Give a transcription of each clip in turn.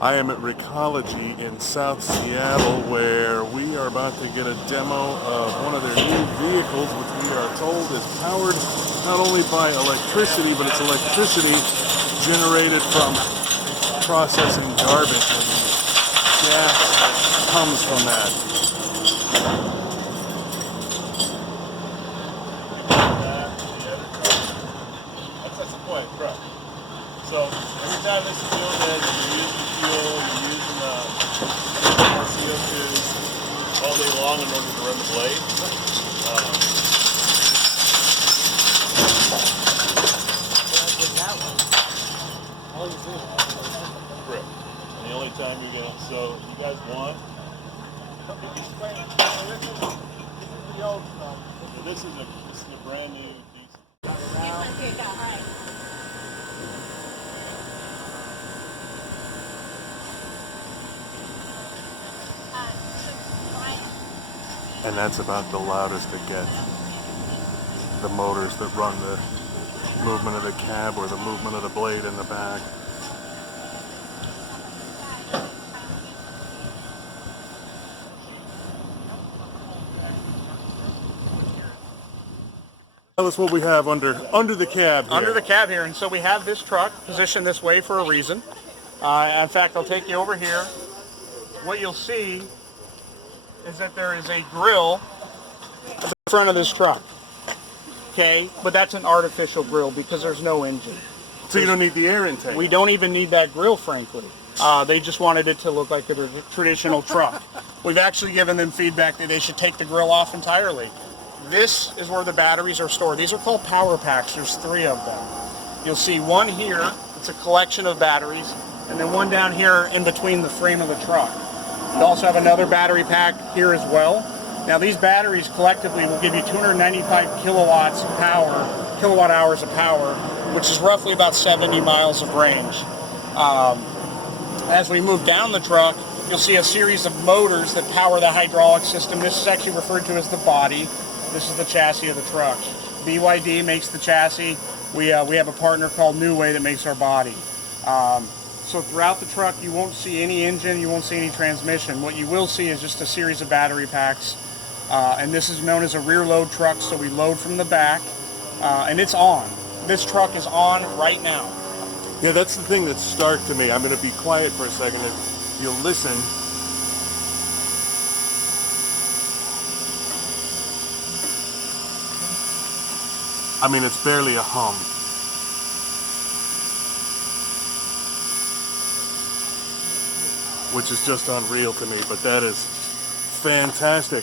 I am at Recology in South Seattle, where we are about to get a demo of one of their new vehicles, which we are told is powered not only by electricity, but it's electricity generated from processing garbage, and gas comes from that. That's a point, correct. So every time this is doing this, you're using fuel, you're using more CO2 all day long in order to run the blade. Correct. And the only time you're gonna, so you guys want? So this is a brand new diesel. And that's about the loudest it gets. The motors that run the movement of the cab or the movement of the blade in the back. Tell us what we have under the cab here. Under the cab here, and so we have this truck positioned this way for a reason. In fact, I'll take you over here. What you'll see is that there is a grill at the front of this truck. Okay, but that's an artificial grill because there's no engine. So you don't need the air intake? We don't even need that grill, frankly. They just wanted it to look like a traditional truck. We've actually given them feedback that they should take the grill off entirely. This is where the batteries are stored. These are called power packs. There's 3 of them. You'll see one here. It's a collection of batteries, and then one down here in between the frame of the truck. You also have another battery pack here as well. Now these batteries collectively will give you 295 kilowatts of power, kilowatt hours of power, which is roughly about 70 miles of range. As we move down the truck, you'll see a series of motors that power the hydraulic system. This is actually referred to as the body. This is the chassis of the truck. BYD makes the chassis. We have a partner called New Way that makes our body. So throughout the truck, you won't see any engine, you won't see any transmission. What you will see is just a series of battery packs. And this is known as a rear load truck, so we load from the back, and it's on. This truck is on right now. Yeah, that's the thing that's stark to me. I'm going to be quiet for a second and you'll listen. I mean, it's barely a hum. Which is just unreal to me, but that is fantastic.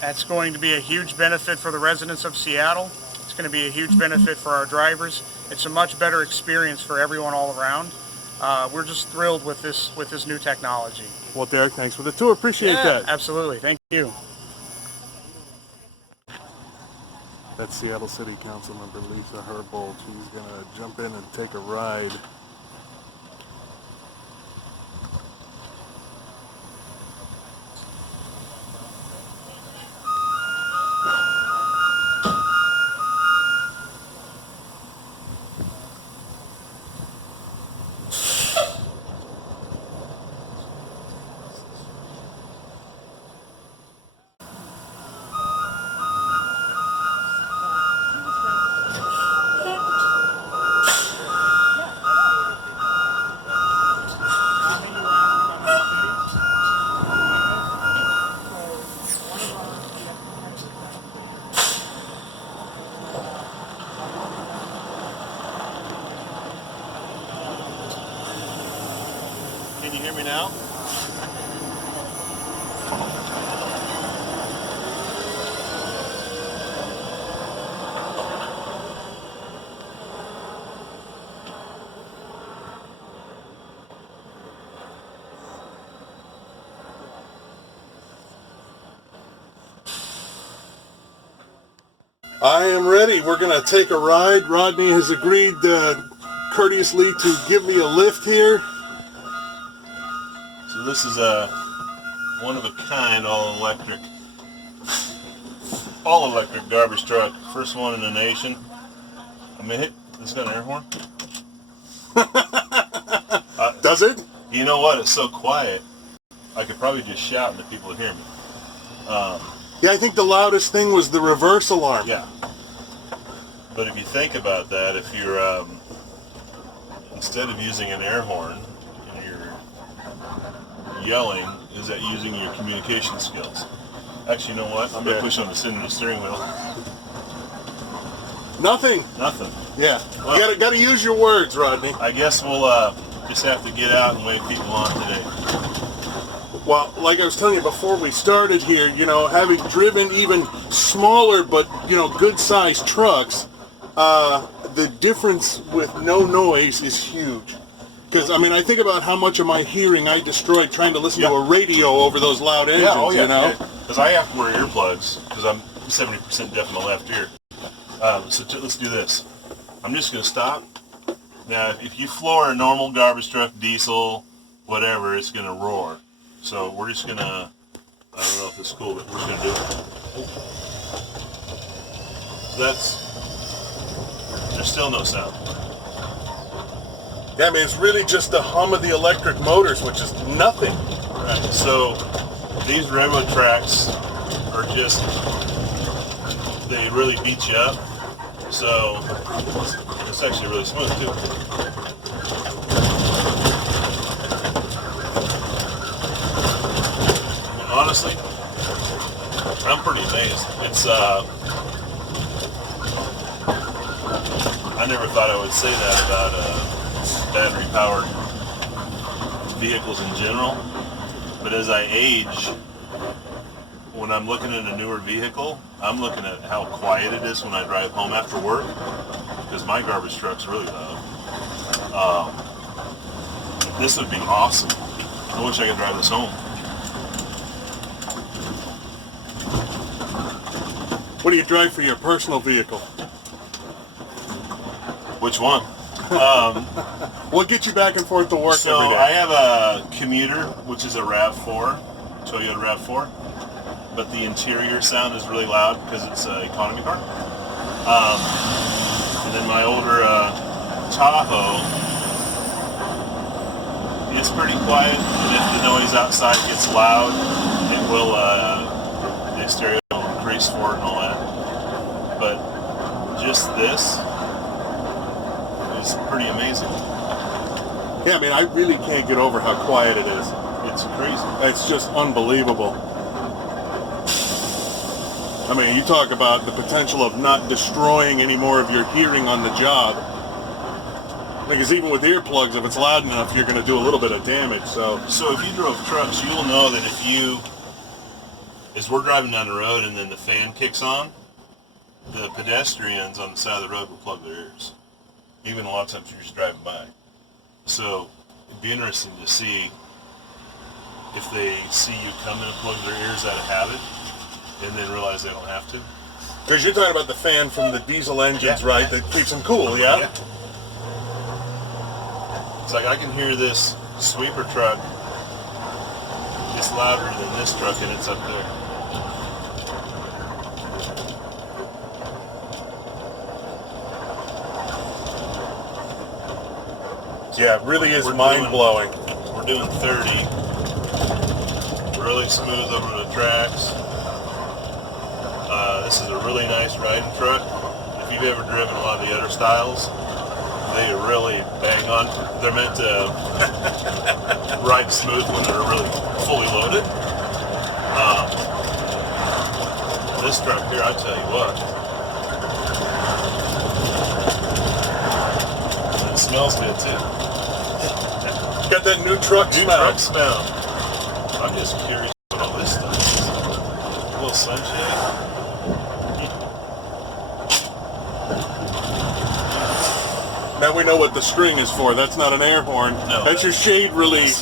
That's going to be a huge benefit for the residents of Seattle. It's going to be a huge benefit for our drivers. It's a much better experience for everyone all around. We're just thrilled with this new technology. Well, Derek, thanks for the tour. Appreciate that. Absolutely. Thank you. That's Seattle City Council member Lisa Herbold. She's going to jump in and take a ride. Can you hear me now? I am ready. We're going to take a ride. Rodney has agreed courteously to give me a lift here. So this is a one-of-a-kind all-electric garbage truck. First one in the nation. I mean, this got an air horn? Does it? You know what? It's so quiet. I could probably just shout and the people would hear me. Yeah, I think the loudest thing was the reverse alarm. Yeah. But if you think about that, if you're instead of using an air horn and you're yelling, is that using your communication skills? Actually, you know what? I'm going to push on the steering wheel. Nothing. Nothing. Yeah. Well, you gotta use your words, Rodney. I guess we'll just have to get out and wave people on today. Well, like I was telling you before we started here, you know, having driven even smaller but, you know, good-sized trucks, the difference with no noise is huge. Because, I mean, I think about how much of my hearing I destroyed trying to listen to a radio over those loud engines, you know? Because I have to wear earplugs because I'm 70% deaf in my left ear. Let's do this. I'm just going to stop. Now, if you floor a normal garbage truck, diesel, whatever, it's going to roar. So we're just going to, I don't know if it's cool, but we're just going to do it. There's still no sound. Yeah, I mean, it's really just the hum of the electric motors, which is nothing. Right. So these railroad tracks are just, they really beat you up. So it's actually really smooth too. Honestly, I'm pretty amazed. It's I never thought I would say that about battery-powered vehicles in general, but as I age, when I'm looking at a newer vehicle, I'm looking at how quiet it is when I drive home after work, because my garbage truck's really loud. This would be awesome. I wish I could drive this home. What do you drive for your personal vehicle? Which one? What gets you back and forth to work every day? I have a commuter, which is a RAV4, Toyota RAV4, but the interior sound is really loud because it's an economy car. And then my older Tahoe, it's pretty quiet, and if the noise outside gets loud, it will, the exterior will increase for it and all that. But just this is pretty amazing. Yeah, I mean, I really can't get over how quiet it is. It's crazy. It's just unbelievable. I mean, you talk about the potential of not destroying any more of your hearing on the job. Because even with earplugs, if it's loud enough, you're going to do a little bit of damage. So if you drove trucks, you'll know that as we're driving down the road and then the fan kicks on, the pedestrians on the side of the road will plug their ears. Even a lot of times you're just driving by. So it'd be interesting to see if they see you coming and plug their ears out of habit and then realize they don't have to. because you're talking about the fan from the diesel engines, right? That keeps them cool, yeah? It's like I can hear this sweeper truck. It's louder than this truck, and it's up there. Yeah, it really is mind-blowing. We're doing 30. Really smooth over the tracks. This is a really nice riding truck. If you've ever driven a lot of the other styles, they really bang on. They're meant to ride smooth when they're really fully loaded. This truck here, I tell you what, it smells good too. Got that new truck smell. Truck smell. I'm just curious what all this stuff is. A little sunshade. Now we know what the string is for. That's not an air horn. No, that's your shade release.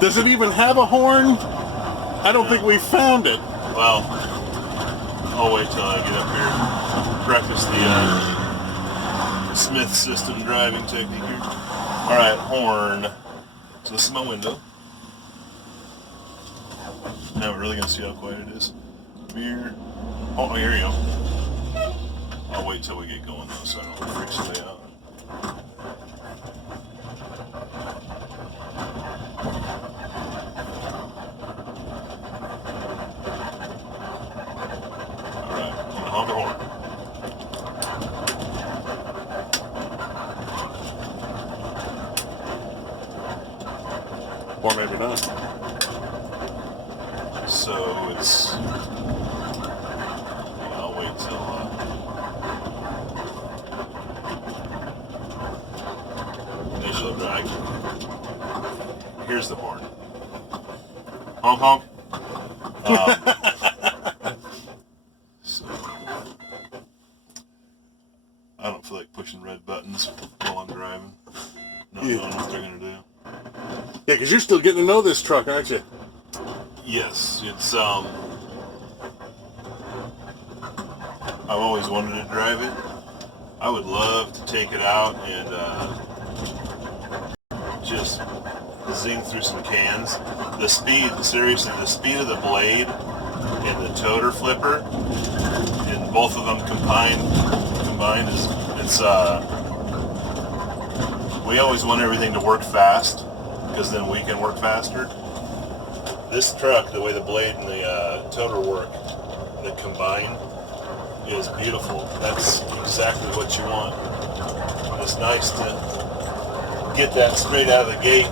Does it even have a horn? I don't think we found it. Well, I'll wait till I get up here and practice the Smith system driving technique here. All right, horn. So this is my window. Now we're really gonna see how quiet it is. Here. Oh, here you go. I'll wait till we get going though, so I don't freak somebody out. Or maybe not. So it's, I'll wait till, initial drag. Here's the horn. Honk honk. So, I don't feel like pushing red buttons while I'm driving. Not knowing what they're going to do. Yeah, because you're still getting to know this truck, aren't you? Yes, it's, I've always wanted to drive it. I would love to take it out and just zing through some cans. The speed, seriously, the speed of the blade and the toter flipper, and both of them combined is, it's, we always want everything to work fast, because then we can work faster. This truck, the way the blade and the toter work, the combine, is beautiful. That's exactly what you want. It's nice to get that straight out of the gate.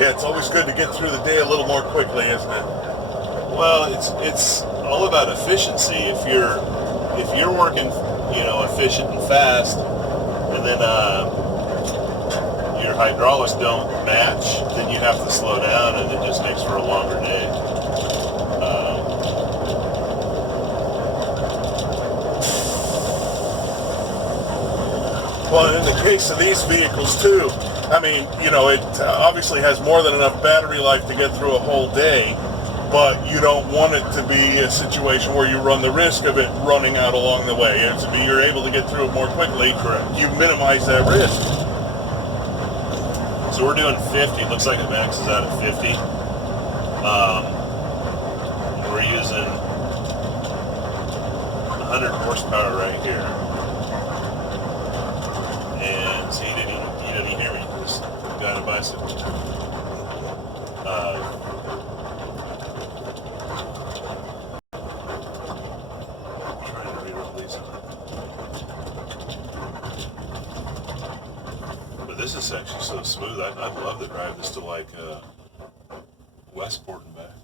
Yeah, it's always good to get through the day a little more quickly, isn't it? Well, it's all about efficiency. If you're working, efficient and fast, and then your hydraulics don't match, then you have to slow down, and it just makes for a longer day. Well, in the case of these vehicles too, I mean, it obviously has more than enough battery life to get through a whole day, but you don't want it to be a situation where you run the risk of it running out along the way. If you're able to get through it more quickly, correct, you minimize that risk. So we're doing 50. It looks like it maxes out at 50. We're using 100 horsepower right here. And so he didn't even hear me, this guy on a bicycle. Trying to reroll these. But this is actually so smooth. I'd love to drive this to like Westport and back.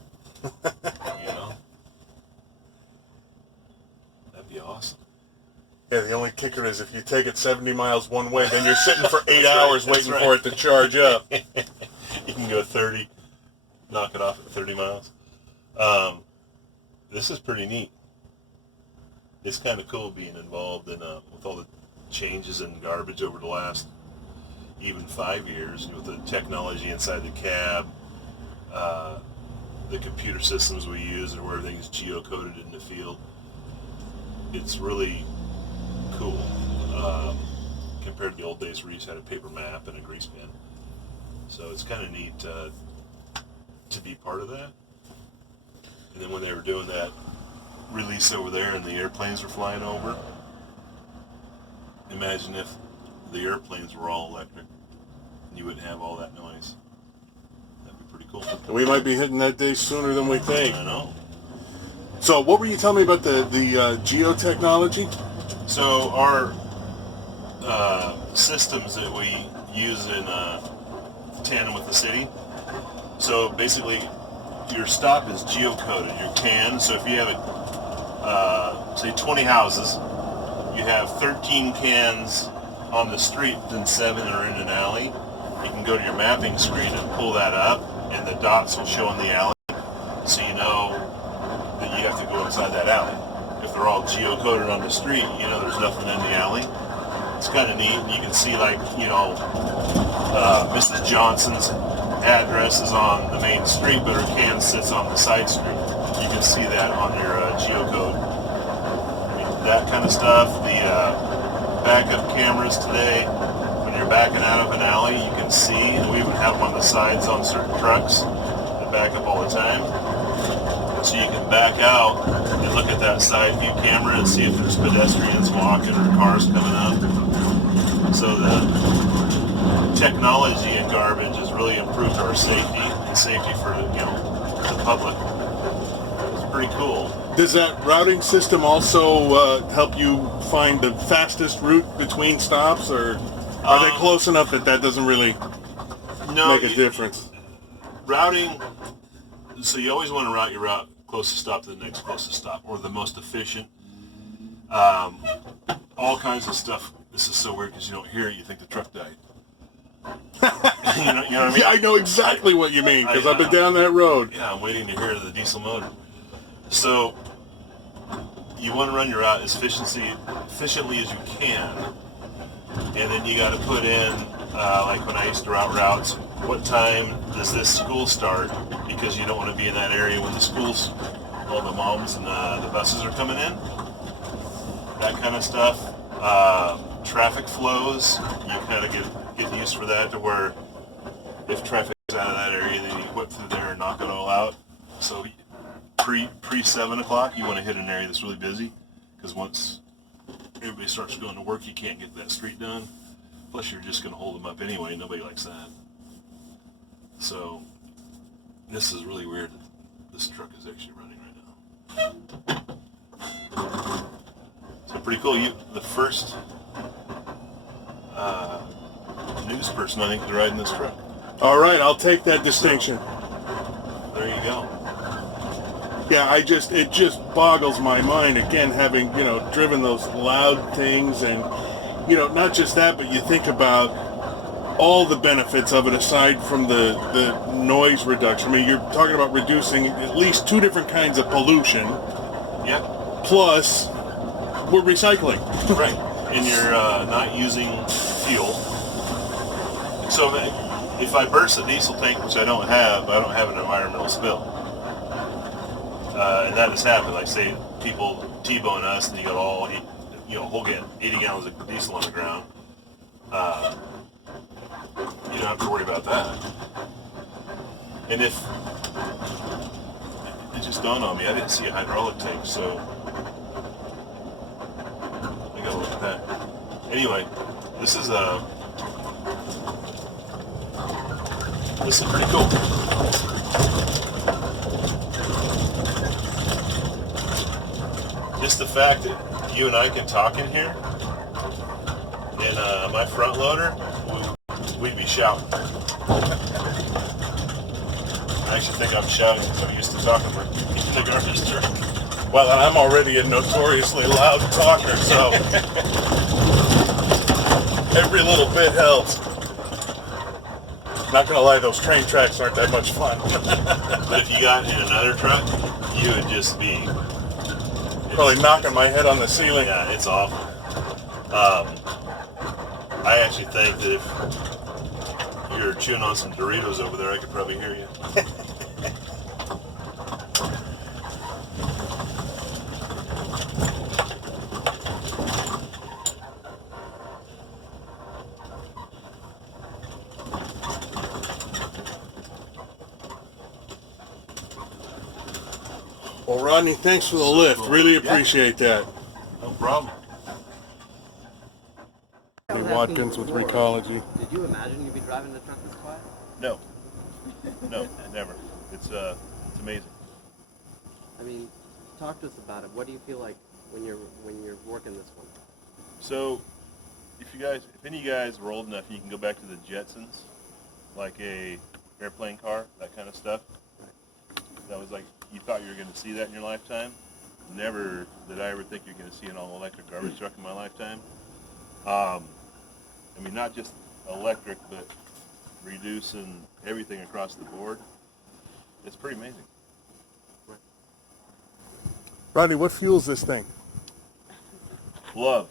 That'd be awesome. Yeah, the only kicker is if you take it 70 miles one way, then you're sitting for 8 That's hours right, waiting that's for right. it to charge up. You can go 30, knock it off at 30 miles. This is pretty neat. It's kind of cool being involved in with all the changes in garbage over the last even 5 years, with the technology inside the cab, the computer systems we use, and where everything is geocoded in the field. It's really cool compared to the old days where you just had a paper map and a grease pen. So it's kind of neat to be part of that. And then when they were doing that release over there and the airplanes were flying over, imagine if the airplanes were all electric and you wouldn't have all that noise. That'd be pretty cool. We might be hitting that day sooner than we think. I know. So what were you telling me about the geotechnology? So our systems that we use in tandem with the city. So basically, your stop is geocoded. Your can. So if you have say 20 houses, you have 13 cans on the street, then 7 are in an alley. You can go to your mapping screen and pull that up, and the dots will show in the alley, so you know that you have to go inside that alley. If they're all geocoded on the street, there's nothing in the alley. It's kind of neat. You can see, like, Mrs. Johnson's address is on the main street, but her can sits on the side street. You can see that on your geocode. I mean, that kind of stuff. The backup cameras today, when you're backing out of an alley, you can see, and we even have them on the sides on certain trucks that back up all the time. So you can back out and look at that side view camera and see if there's pedestrians walking or cars coming up. So the technology in garbage has really improved our safety and safety for the public. pretty cool. Does that routing system also help you find the fastest route between stops, or are they close enough that that doesn't really make a difference? Routing, so you always want to route your route closest stop to the next closest stop, or the most efficient. All kinds of stuff. This is so weird because you don't hear it. You think the truck died. you know what I mean? Yeah, I know exactly what you mean because I've been down that road. Yeah, I'm waiting to hear the diesel motor. So you want to run your route as efficiently as you can, and then you got to put in, like when I used to route routes, what time does this school start? Because you don't want to be in that area when the schools, all the moms and the buses are coming in. That kind of stuff. Traffic flows, you kind of get used for that, to where if traffic is out of that area, then you whip through there and knock it all out. So pre 7 o'clock, you want to hit an area that's really busy, because once everybody starts going to work, you can't get that street done. Plus, you're just going to hold them up anyway. Nobody likes that. So this is really weird that this truck is actually running right now. So pretty cool. The first news person, I think, to ride in this truck. All right, I'll take that distinction. So, there you go. Yeah, it just boggles my mind, again, having, driven those loud things, and, not just that, but you think about all the benefits of it aside from the noise reduction. I mean, you're talking about reducing at least 2 different kinds of pollution. Yeah. Plus, we're recycling. Right. And you're not using fuel. So if I burst a diesel tank, which I don't have an environmental spill. And that has happened. Like, say people T-bone us and you got all, whole 80 gallons of diesel on the ground. You don't have to worry about that. And if, it just dawned on me, I didn't see a hydraulic tank, so I gotta look at that. Anyway, this is pretty cool. Just the fact that you and I can talk in here, and my front loader, we'd be shouting. I actually think I'm shouting because I'm used to talking for the garbage truck. Well, and I'm already a notoriously loud talker, so every little bit helps. Not gonna lie, those train tracks aren't that much fun. But if you got in another truck, you would just be probably knocking my head on the ceiling. Yeah, it's awful. I actually think that if you're chewing on some Doritos over there, I could probably hear you. Well, Rodney, thanks for the lift. Really appreciate that. No problem. Watkins with Recology. Did you imagine you'd be driving the truck this quiet? No, never. It's amazing. I mean, talk to us about it. What do you feel like when you're working this one? So, if any of you guys were old enough, you can go back to the Jetsons, like a airplane car, that kind of stuff. That was like, you thought you were going to see that in your lifetime. Never did I ever think you're going to see an all-electric garbage truck in my lifetime. I mean, not just electric, but reducing everything across the board. It's pretty amazing. Rodney, what fuels this thing? Love.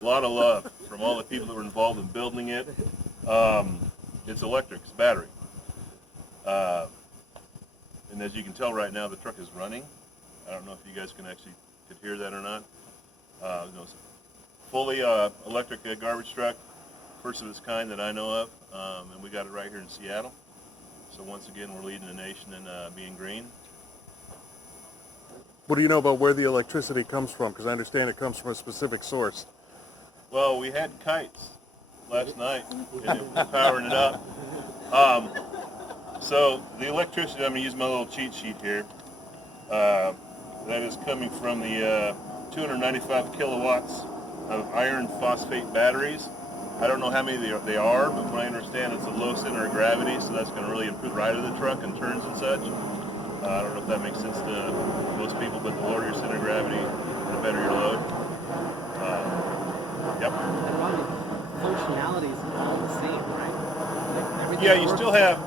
A lot of love from all the people that were involved in building it. It's electric, it's battery. And as you can tell right now, the truck is running. I don't know if you guys could hear that or not. It's fully electric garbage truck, first of its kind that I know of, and we got it right here in Seattle. So once again, we're leading the nation in being green. What do you know about where the electricity comes from? Because I understand it comes from a specific source. Well, we had kites last night, and it was powering it up. So the electricity, I'm going to use my little cheat sheet here. That is coming from the 295 kilowatts of iron phosphate batteries. I don't know how many they are, but from what I understand, it's a low center of gravity, so that's going to really improve the ride of the truck and turns and such. I don't know if that makes sense to most people, but the lower your center of gravity, the better your load. Yep. And one of the functionalities is all the same, right? Like everything Yeah, you works, still have.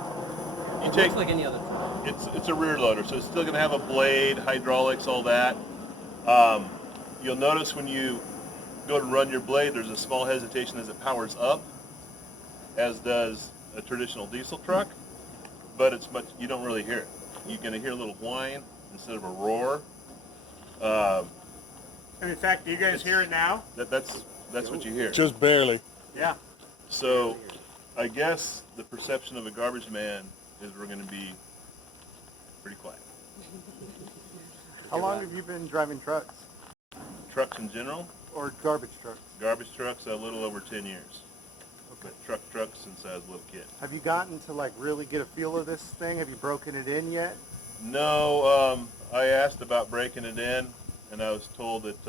You it take. works like any other truck. It's a rear loader, so it's still going to have a blade, hydraulics, all that. You'll notice when you go to run your blade, there's a small hesitation as it powers up, as does a traditional diesel truck, but you don't really hear it. You're going to hear a little whine instead of a roar. And in fact, do you guys hear it now? That's what you hear. Just barely. Yeah. So I guess the perception of a garbage man is we're going to be pretty quiet. How long have you been driving trucks Trucks in general, or garbage trucks? garbage trucks, a little over 10 years. But trucks since I was a little kid. Have you gotten to like really get a feel of this thing? Have you broken it in yet? No, I asked about breaking it in, and I was told that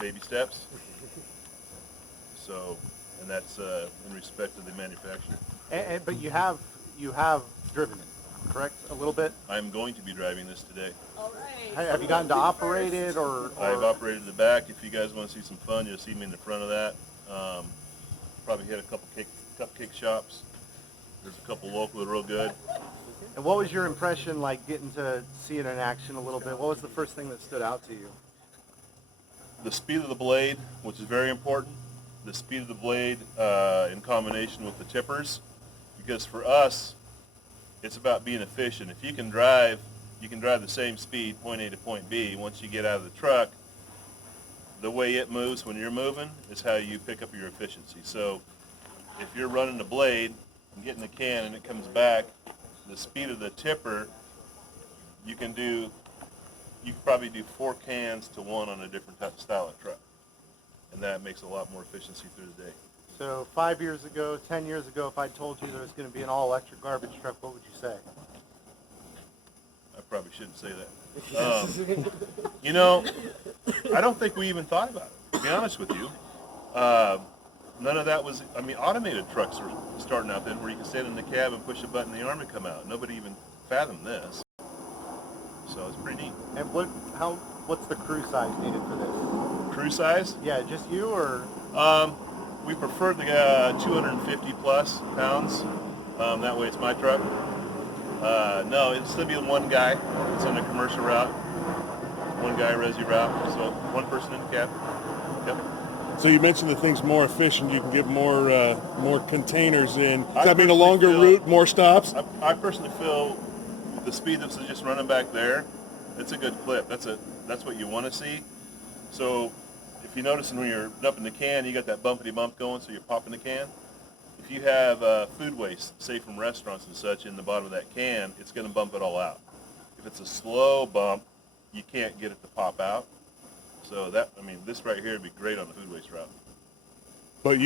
baby steps. So, and that's in respect to the manufacturer. But you have driven it, correct? A little bit. I'm going to be driving this today. Have you gotten to operate it or? I've operated the back. If you guys want to see some fun, you'll see me in the front of that. Probably hit a couple cupcake shops. There's a couple local that are real good. And what was your impression like getting to see it in action a little bit? What was the first thing that stood out to you? The speed of the blade, which is very important. The speed of the blade in combination with the tippers, because for us, it's about being efficient. If you can drive the same speed, point A to point B. Once you get out of the truck, the way it moves when you're moving is how you pick up your efficiency. So if you're running the blade and getting the can and it comes back, the speed of the tipper, you can probably do 4 cans to 1 on a different type of style of truck. And that makes a lot more efficiency through the day. So 5 years ago, 10 years ago, if I told you there was going to be an all-electric garbage truck, what would you say? I probably shouldn't say that. You know, I don't think we even thought about it, to be honest with you. None of that was, automated trucks are starting out then where you can stand in the cab and push a button and the arm would come out. Nobody even fathomed this. So it's pretty neat. And what's the crew size needed for this? Crew size? Yeah, just you or? We prefer the 250 plus pounds. That way it's my truck. No, it'll still be one guy. It's on a commercial route. One guy resi route. So one person in the cab. Yep. So you mentioned the thing's more efficient. You can get more containers in. Does I that mean a personally longer feel- route, more stops? I personally feel the speed that's just running back there, it's a good clip. That's what you want to see. So if you notice when you're dumping the can, you got that bumpity bump going, so you're popping the can. If you have food waste, say from restaurants and such, in the bottom of that can, it's going to bump it all out. If it's a slow bump, you can't get it to pop out. So this right here would be great on the food waste route. But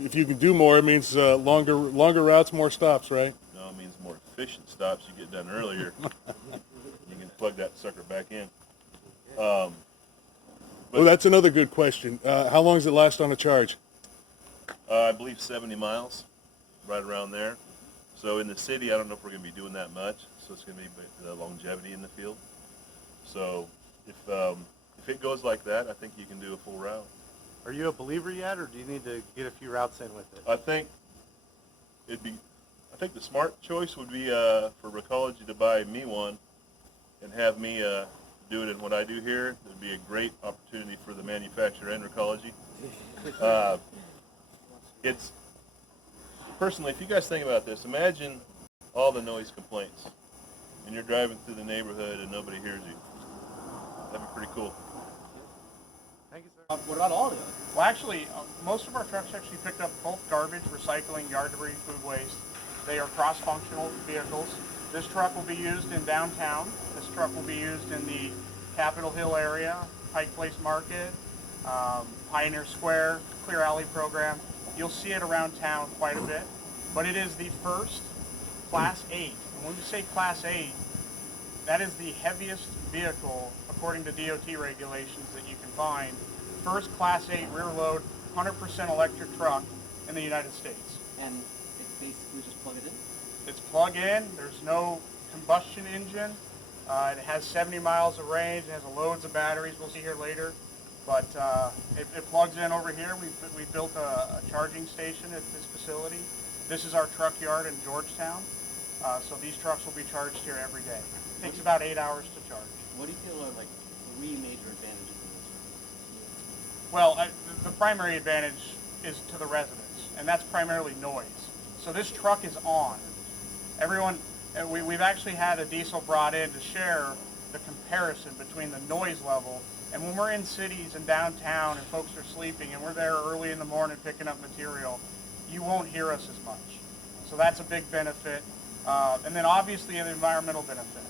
if you can do more, it means longer routes, more stops, right? No, it means more efficient stops. You get done earlier, you can plug that sucker back in. Well, that's another good question. How long does it last on a charge? I believe 70 miles, right around there. So in the city, I don't know if we're going to be doing that much. So it's going to be the longevity in the field. So if it goes like that, I think you can do a full route. Are you a believer yet, or do you need to get a few routes in with it? I think the smart choice would be for Recology to buy me one and have me do it in what I do here. It would be a great opportunity for the manufacturer and Recology. It's personally, if you guys think about this, imagine all the noise complaints, and you're driving through the neighborhood and nobody hears you. That'd be pretty cool. Thank you, sir. What about all of them? Well, actually, most of our trucks actually picked up both garbage, recycling, yard debris, food waste. They are cross-functional vehicles. This truck will be used in downtown. This truck will be used in the Capitol Hill area, Pike Place Market, Pioneer Square, Clear Alley program. You'll see it around town quite a bit, but it is the first Class 8. And when we say Class 8, That is the heaviest vehicle, according to DOT regulations, that you can find. First Class 8 rear load, 100% electric truck in the United States. And it's basically just plug it in? It's plug-in. There's no combustion engine. It has 70 miles of range. It has loads of batteries. We'll see here later. But it plugs in over here. We built a charging station at this facility. This is our truck yard in Georgetown. So these trucks will be charged here every day. It takes about 8 hours to charge. What do you feel are like 3 major advantages of this? Well, the primary advantage is to the residents, and that's primarily noise. So this truck is on. Everyone, we've actually had a diesel brought in to share the comparison between the noise level. And when we're in cities and downtown and folks are sleeping and we're there early in the morning picking up material, you won't hear us as much. So that's a big benefit. And then obviously an environmental benefit.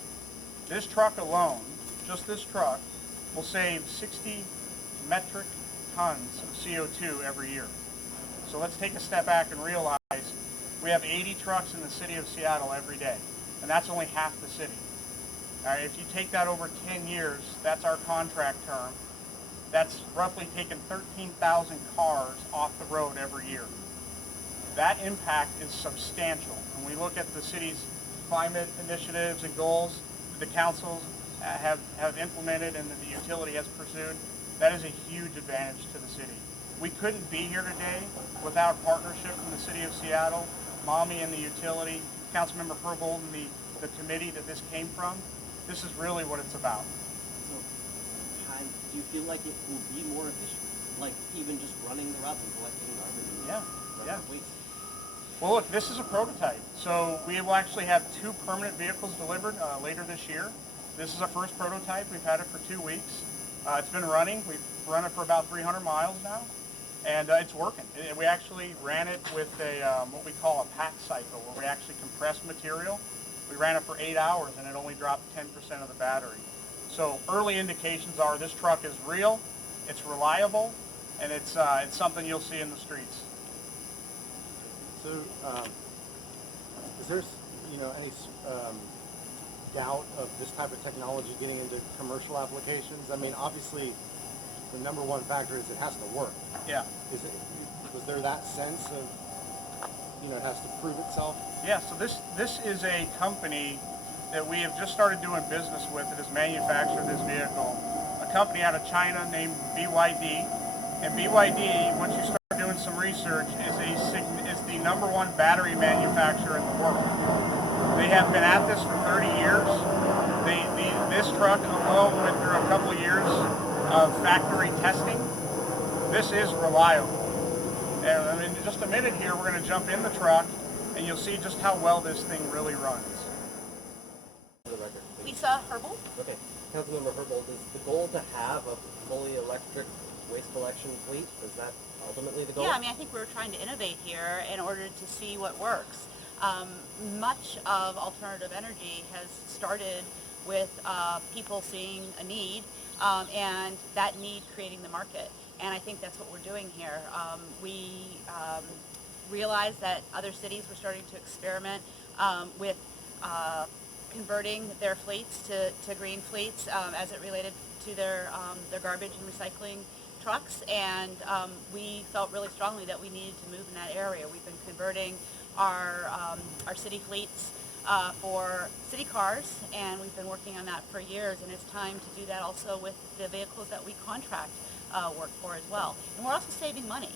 This truck alone, just this truck, will save 60 metric tons of CO2 every year. So let's take a step back and realize we have 80 trucks in the city of Seattle every day, and that's only half the city. If you take that over 10 years, that's our contract term. That's roughly taking 13,000 cars off the road every year. That impact is substantial. When we look at the city's climate initiatives and goals that the councils have implemented and that the utility has pursued, that is a huge advantage to the city. We couldn't be here today without partnership from the city of Seattle, Mommy and the utility, Councilmember Herbold and the committee that this came from. This is really what it's about. So, do you feel like it will be more efficient? Like even just running the route and collecting garbage? Yeah. Waste? Well, look, this is a prototype. So we will actually have 2 permanent vehicles delivered later this year. This is our first prototype. We've had it for 2 weeks. It's been running. We've run it for about 300 miles now, and it's working. We actually ran it with a what we call a pack cycle, where we actually compress material. We ran it for 8 hours, and it only dropped 10% of the battery. So early indications are this truck is real, it's reliable, and it's something you'll see in the streets. So, is there, any doubt of this type of technology getting into commercial applications? I mean, obviously, the number one factor is it has to work. Yeah. Was there that sense of, it has to prove itself? Yeah, so this is a company that we have just started doing business with that has manufactured this vehicle. A company out of China named BYD. And BYD, once you start doing some research, is the number one battery manufacturer in the world. They have been at this for 30 years. This truck alone went through a couple years of factory testing. This is reliable. And in just a minute here, we're going to jump in the truck, and you'll see just how well this thing really runs. Lisa Herbold. Okay, Councilmember Herbold, is the goal to have a fully electric waste collection fleet? Is that ultimately the goal? Yeah, I think we're trying to innovate here in order to see what works. Much of alternative energy has started with people seeing a need and that need creating the market. And I think that's what we're doing here. We realized that other cities were starting to experiment with converting their fleets to green fleets as it related to their garbage and recycling trucks, and we felt really strongly that we needed to move in that area. We've been converting our city fleets for city cars, and we've been working on that for years, and it's time to do that also with the vehicles that we contract work for as well. And we're also saving money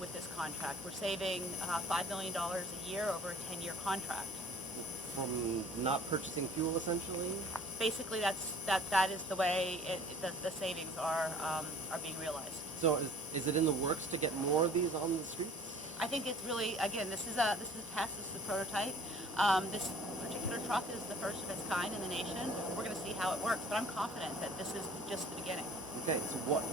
with this contract. We're saving $5 million a year over a 10-year contract. From not purchasing fuel, essentially? Basically, that is the way the savings are being realized. So is it in the works to get more of these on the streets? I think it's really, again, this is a test, this is a prototype. This particular truck is the first of its kind in the nation. We're going to see how it works, but I'm confident that this is just the beginning. Okay, so what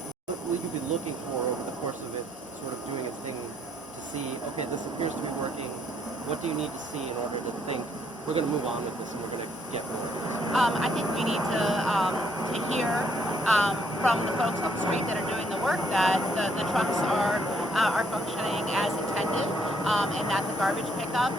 will you be looking for over the course of it sort of doing its thing to see, okay, this appears to be working. What do you need to see in order to think, we're going to move on with this and we're going to get more? I think we need to hear from the folks on the street that are doing the work that the trucks are functioning as intended. and that the garbage pickup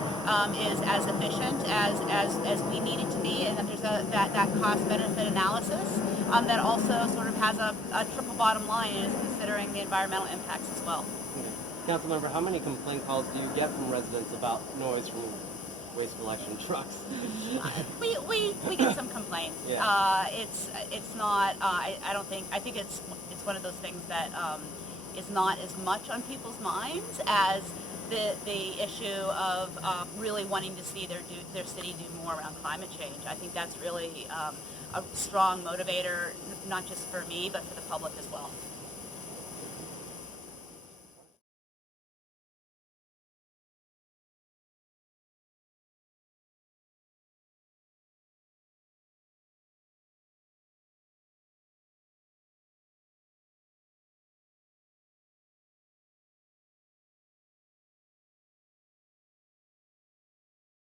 is as efficient as we need it to be, and that there's that cost-benefit analysis that also sort of has a triple bottom line and is considering the environmental impacts as well. Okay. Councilmember, how many complaint calls do you get from residents about noise from waste collection trucks? We get some complaints. Yeah. It's not. I think it's one of those things that is not as much on people's minds as the issue of really wanting to see their city do more around climate change. I think that's really a strong motivator, not just for me, but for the public as well.